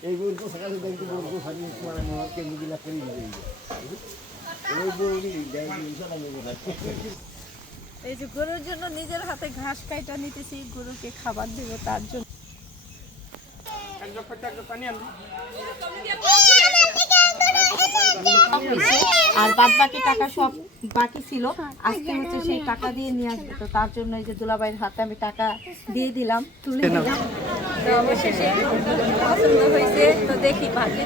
এই সকালে দেখতে মানে করে দিবে এই যে গরুর জন্য নিজের হাতে ঘাস কাইটা নিতেছি গরুকে খাবার দেবো তার জন্য। আর বাদ বাকি টাকা সব বাকি ছিল। আজকে হচ্ছে সেই টাকা দিয়ে নিয়ে আসবে তো তার জন্য এই যে দুলাবাইয়ের হাতে আমি টাকা দিয়ে দিলাম তুলে দিলাম তো অবশেষে পছন্দ হয়েছে তো দেখি ভাগ্যে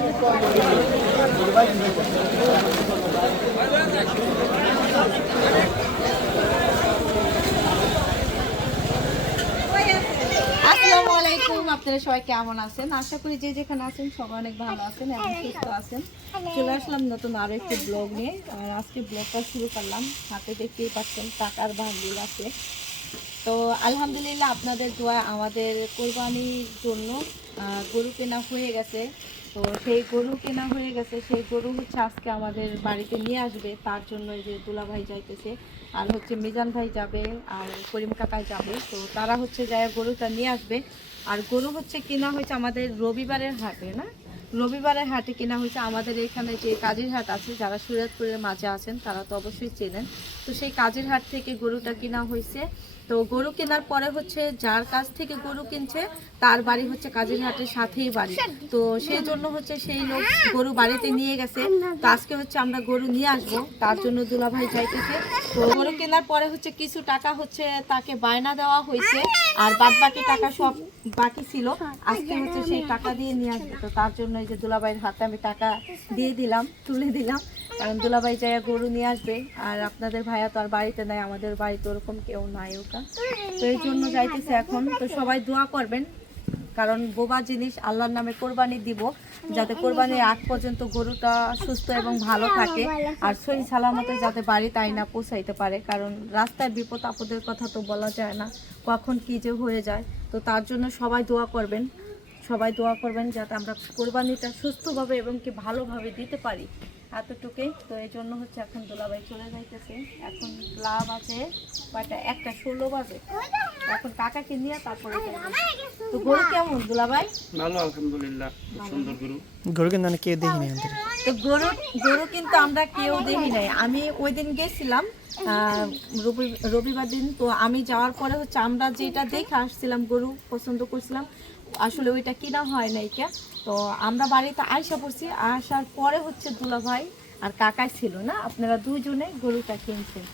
আসসালামু আলাইকুম আপনারা সবাই কেমন আছেন? আশা করি যে যেখানে আছেন সবাই অনেক ভালো আছেন এবং সুস্থ আছেন। চলে আসলাম নতুন আরও একটি ব্লগ নিয়ে। আর আজকে ব্লগটা শুরু করলাম। হাতে দেখতেই পাচ্ছেন টাকার বান্ডিল আছে। তো আলহামদুলিল্লাহ আপনাদের দোয়া আমাদের কোরবানির জন্য গরু কেনা হয়ে গেছে। তো সেই গরু কেনা হয়ে গেছে, সেই গরু হচ্ছে আজকে আমাদের বাড়িতে নিয়ে আসবে। তার জন্য যে দুলা ভাই যাইতেছে, আর হচ্ছে মিজান ভাই যাবে, আর করিম কাকাই যাবে। তো তারা হচ্ছে যায় গরুটা নিয়ে আসবে। আর গরু হচ্ছে কেনা হয়েছে আমাদের রবিবারের হাটে, না? রবিবারের হাটে কেনা হয়েছে। আমাদের এখানে যে কাজীর হাট আছে, যারা সুরাতপুরের মাঝে আছেন, তারা তো অবশ্যই চেনেন। তো সেই কাজীর হাট থেকে গরুটা কেনা হয়েছে। তো গরু কেনার পরে হচ্ছে যার কাছ থেকে গরু কিনছে, তার বাড়ি হচ্ছে কাজীর হাটের সাথেই বাড়ি। তো সেই জন্য হচ্ছে সেই লোক গরু বাড়িতে নিয়ে গেছে। তো আজকে হচ্ছে আমরা গরু নিয়ে আসব, তার জন্য দুলাভাই যাইতেছে। তো গরু কেনার পরে হচ্ছে কিছু টাকা হচ্ছে তাকে বায়না দেওয়া হয়েছে, আর বাদ বাকি টাকা সব বাকি ছিল। আজকে হচ্ছে সেই টাকা দিয়ে নিয়ে আসবে। তো তার জন্য এই যে দুলাভাইয়ের হাতে আমি টাকা দিয়ে দিলাম, তুলে দিলাম। কারণ দুলাভাই যাইয়া গরু নিয়ে আসবে, আর আপনাদের ভাইয়া তো আর বাড়িতে নাই, আমাদের বাড়িতে ওরকম কেউ নাই ওটা। তো এই জন্য যাইতেছে এখন। তো সবাই দোয়া করবেন, কারণ বোবা জিনিস আল্লাহর নামে কোরবানি দিব, যাতে কোরবানির আগ পর্যন্ত গরুটা সুস্থ এবং ভালো থাকে, আর সহি সালামতে যাতে বাড়ি তাই না পৌঁছাইতে পারে। কারণ রাস্তায় বিপদ আপদের কথা তো বলা যায় না, কখন কি যে হয়ে যায়। তো তার জন্য সবাই দোয়া করবেন, সবাই দোয়া করবেন যাতে আমরা কোরবানিটা সুস্থভাবে এবং কি ভালোভাবে দিতে পারি। এতটুকুই। তো এই জন্য হচ্ছে এখন দোলাবাই চলে যাইতেছে। এখন লাভ আছে কয়টা? একটা ষোলো বাজে। এখন কাকাকে নিয়ে তারপরে তো গরু কেমন দুলাভাই? ভালো আলহামদুলিল্লাহ। সুন্দর গরু। গরু কিন্তু আমি কেউ দেখিনি আমাদের। তো গরু গরু কিন্তু আমরা কেউ দেখি নাই। আমি ওই দিন গেছিলাম আহ, রবিবার দিন। তো আমি যাওয়ার পরে হচ্ছে আমরা যেটা দেখে আসছিলাম গরু পছন্দ করছিলাম। আসলে ওইটা কিনা হয় নাই কে? তো আমরা বাড়িতে আইসা পড়ছি, আসার পরে হচ্ছে দুলাভাই আর কাকাই ছিল না, আপনারা দুজনে গরুটা কিনছেন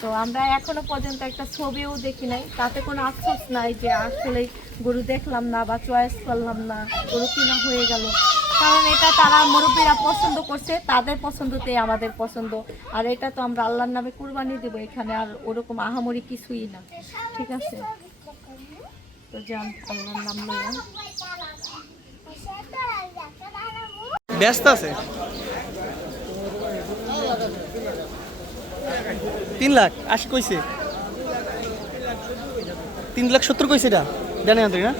তো আমরা এখনও পর্যন্ত একটা ছবিও দেখি নাই, তাতে কোনো আফসোস নাই যে আসলে গরু দেখলাম না বা চয়েস করলাম না, গরু কিনা হয়ে গেল। কারণ এটা তারা মুরব্বীরা পছন্দ করছে, তাদের পছন্দতেই আমাদের পছন্দ। আর এটা তো আমরা আল্লাহর নামে কুরবানি দেবো, এখানে আর ওরকম আহামরি কিছুই না। ঠিক আছে? ব্যস্ত আছে? তিন লাখ, আশি কইছে। তিন লাখ সত্তর কইছে এটা জানি আন্তরিক না?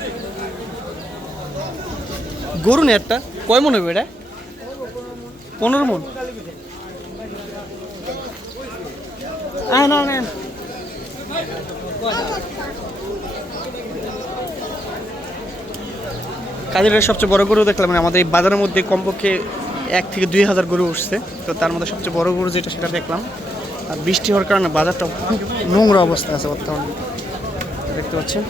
গরু না একটা, কয় মন হবে এটা? পনেরো মন। না না। কাজের সবচেয়ে বড় গরু দেখলাম মানে আমাদের এই বাজারের মধ্যে কমপক্ষে এক থেকে দুই হাজার গরু উঠছে। তো তার মধ্যে সবচেয়ে বড় গরু যেটা সেটা দেখলাম। আর বৃষ্টি হওয়ার কারণে বাজারটা খুব নোংরা অবস্থা আছে বর্তমানে। দেখতে পাচ্ছেন?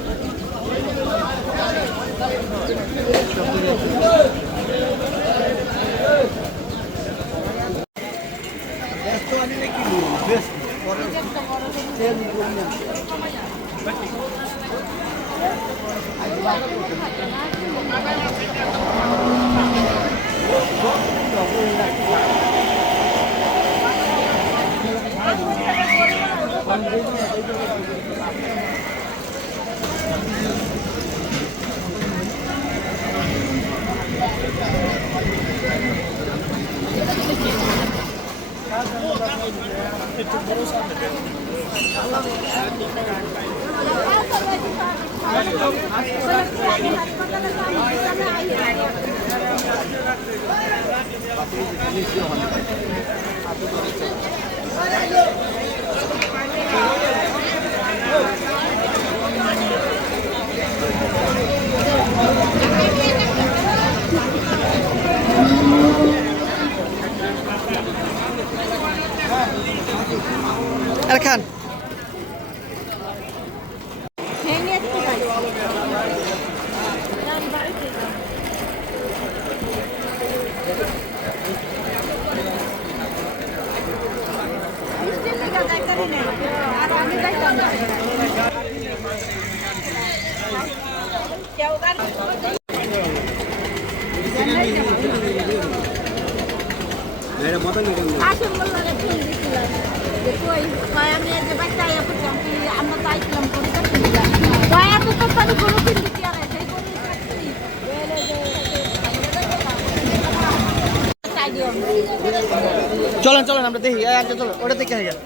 চলেন চলেন আমরা দেখি। এই আচ্ছা চলো ওটা দেখে গেল।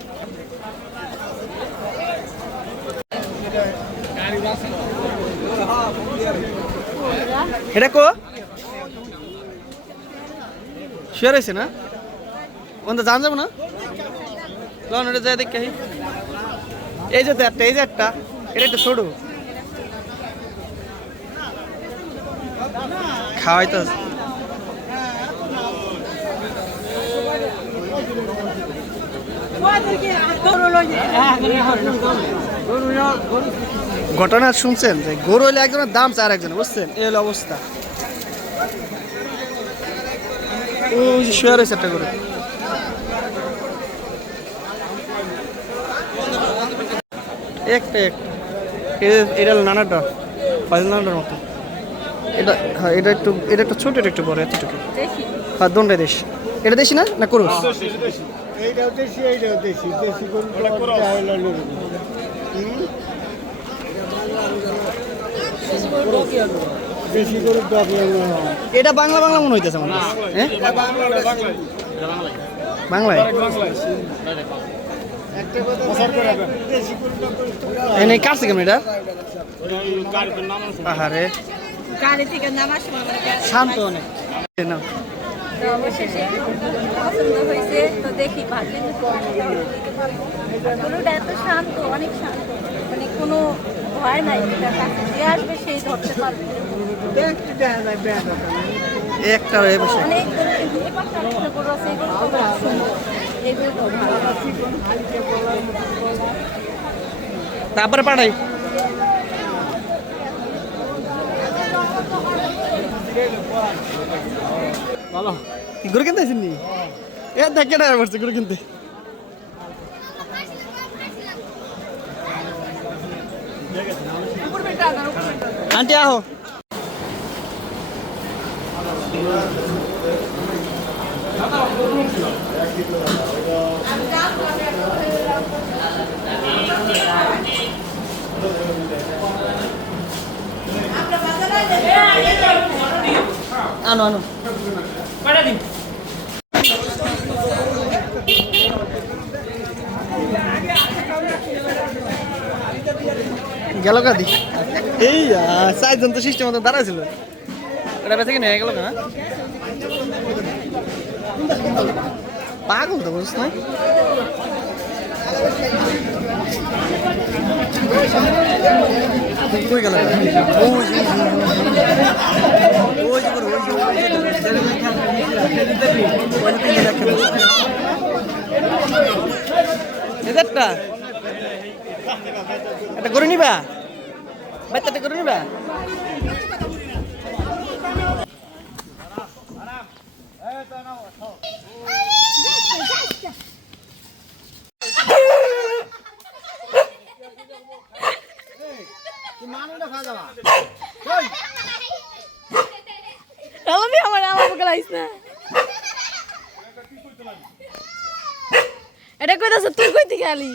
এটা কো? শুয়ে রয়েছে না? ওখানে জান যাব না? চলুন ওটা যাই দেখে। এই যে একটা এই যে একটা এটা একটা ছোট। খাওয়াই তো আছে। ঘটনা শুনছেন? যে গরু হলে একজনের দাম চার একজনের বুঝছেন? এই হলো অবস্থা। ওই যে শুয়ে রয়েছে একটা গরু। একটা একটা। এ- এটা নানাটা নানাটার মতো। এটা হ্যাঁ এটা একটু এটা একটু ছোট এটা একটু বড় এতটুকু। হ্যাঁ দোনটা দেশ। এটা দেশি না? না করুস এইটাও দেশি এইটাও দেশি। দেশি গরু তো হলো লোক দেশি গরু ডগ এটা বাংলা বাংলা মনে হইতেছে কাছে। হ্যাঁ। বাংলায়। এনে কাটছে কেমন এটা আহারে। থেকে মানে শান্ত অনেক। মানে কোনো ভয় নাই এটা কাছে যে আসবে সেই ধরতে পারবে। একটু বসে। অনেক গরু আছে এগুলো এগুলো তারপরে পাঠাই। গরু কিনতে আসেননি এ দেখ কেটা পড়ছে গরু কিনতে? আন্টি আহো আনো আনো গেল কাদি এই চারজন তো সিস্টেম মতো দাঁড়ায় ছিল এটা বেঁচে কিনে গেল না? পাগল তো বুঝছ না? কই গেল? করে নিবা? বাচ্চাটা করে নিবা? আমি আমার আমার বুকে লাইছ না। এটা কইতাছ তুই কই থেকে আলি?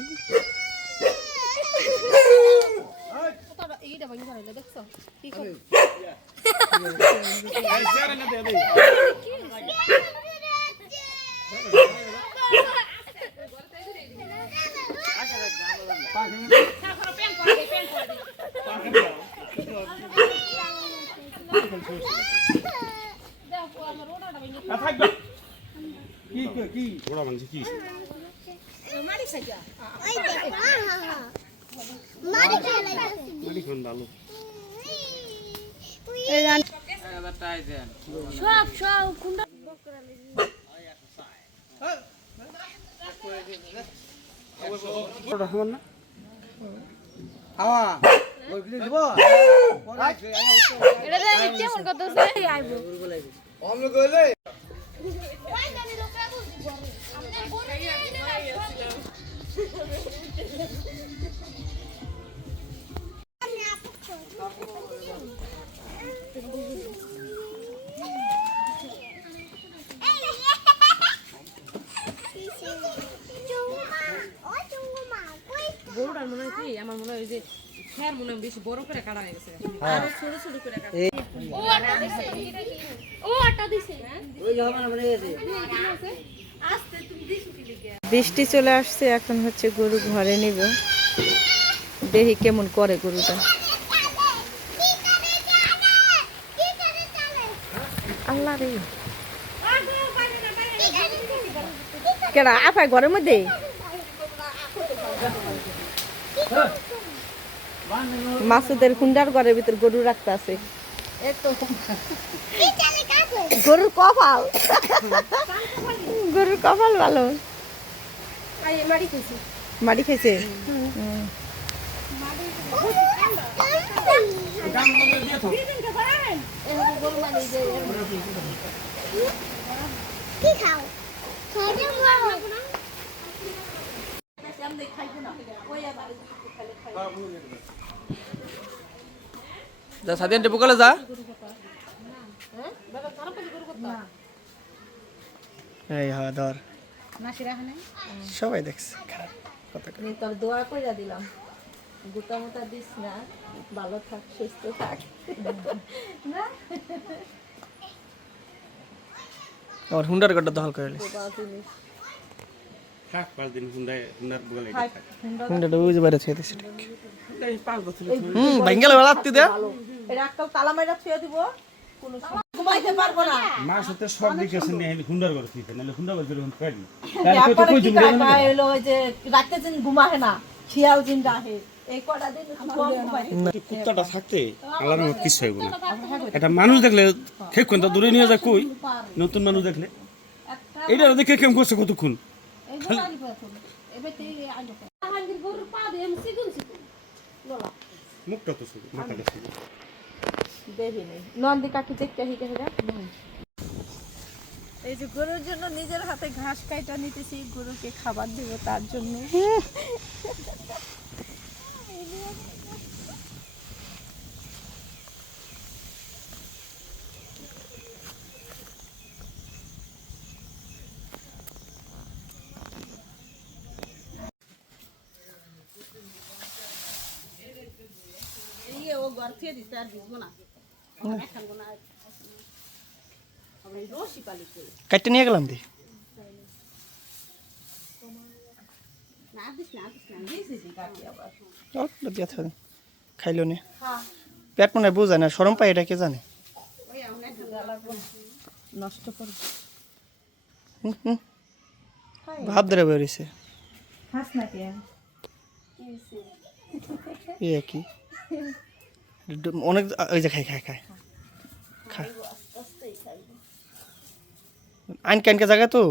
এইটা ভাঙি ধরাইলো দেখছ কি করে সব সব কোনটা হাওয়া ওইগুলি দিব পরে আসবে, আয়া হচ্ছে। এটা দেখি কেমন করতেছে আইবো অমনি কইলে গরুটার মনে হয় আমার মনে হয় যে খেয়ার মনে হয় বেশি বড় করে কাটা হয়ে গেছে। আরও ছোট ছোট করে কাটো। ও আটা দিছে। বৃষ্টি চলে আসছে এখন হচ্ছে গরু ঘরে নিব। দেখি কেমন করে গরুটা। আল্লাহ রে। কেডা আপায় ঘরের মধ্যে? মাসুদের কুন্ডার ঘরের ভিতর গরু রাখতে আছে। গরুর কপাল। গরুর কপাল ভালো। মাটি হুম। কি খাও? যা সাদিয়ান টেপু কলে যা। এই হ্যাঁ ধর। সবাই দেখছে খারাপ কথা তোর দোয়া কইরা দিলাম। গোটা মোটা দিস না ভালো থাক সুস্থ থাক। না? আমার হুন্ডার গড্ডা দখল করে লিস বাবা জিনিস থাক পাঁচ দিন হুন্ডায় হুন্ডার বলে হুন্ডাটা বুঝে বাইরে থেকে দিচ্ছে ঠিক। পাঁচ বছর হুম ভাঙ্গেলে বেলাত্তি দে। এটা একটা তালা মাইরা ছুঁয়ে দিব। ঘুমাইতে পারব না। মা সাথে সব দেখেছেন হুন্ডার করে দিতে নাহলে হুন্ডার করে ফেরত পারি তারপরে কি খায় পায় হলো ওই যে রাতে দিন ঘুমাহে না শিয়াল দিন রাহে এই কটা দিন একটু কম ঘুমায়। কুত্তাটা থাকতে আল্লাহর মত কিছু হইব না। এটা মানুষ দেখলে খেক্ষণ তা দূরে নিয়ে যায় কই? নতুন মানুষ দেখলে। এটা দেখে কেমন করছে কতক্ষণ? এই যে গরুর জন্য নিজের হাতে ঘাস কাইটা নিতেছি গরুকে খাবার দেব তার জন্য ও ঘর থেকে দিতে আর ভিজবো না। কাটতে নিয়ে গেলাম দি? দিয়ে খাইলো নে। পেট মনে বোঝা না সরম পাই এটা কে জানে? নষ্ট। ভাব ধরে বেরিয়েছে না কে? অনেক ওই যে খাই খাই খাই। খায় আইনকে আইনকে জায়গা তো?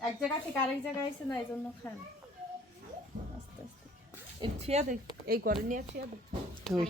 এক জায়গা থেকে আরেক জায়গায় এসে না এই জন্য খান আস্তে আস্তে। এই থুয়া দেখ এই ঘরে নিয়ে থুয়া দেখ তুই